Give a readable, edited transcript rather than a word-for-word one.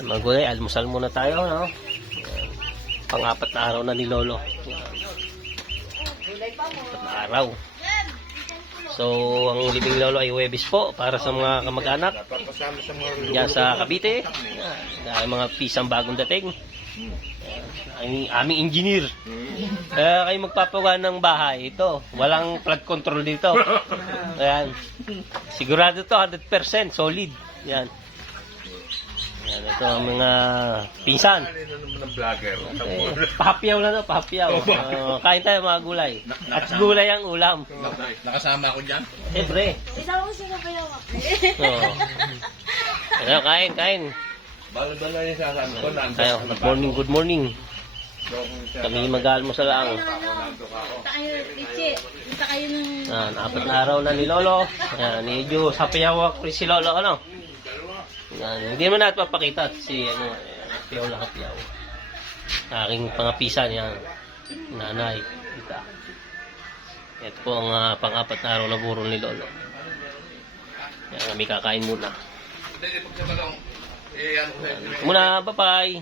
Magulay, almusal muna tayo, no? Pang-apat na araw na ni Lolo. Apat na araw. So, ang libing Lolo ay Huwebes po para sa mga kamag-anak diyan sa Cavite. Dahil mga pisang bagong dating. Ang aming engineer. Kayo magpapagawa ng bahay. Ito, walang flood control dito. Ayan. Sigurado to, 100% solid. Yan. Yan, ito ang mga pinsan. Pahapiyaw na to, pahapiyaw. Kain tayo mga gulay. At gulay ang ulam. Nakasama ko dyan. Siyempre. Isama ko sila kayo. Ano, kain, kain. Bala-bala yung sasabi ko. Tayo, good morning, good morning. Kami mag-almusal lang. Punta kayo, Richie. Punta kayo ng... Apat na araw na ni Lolo. Ayan, medyo sapiyawak si Lolo, ano? Yan, hindi naman natin papakita si hapiyaw lang hapiyaw. Aking pangapisan yan. Nanay. Kita. Ito po ang pang-apat na araw na burol ni Lolo. Yan, kami kakain muna. Muna, bye-bye.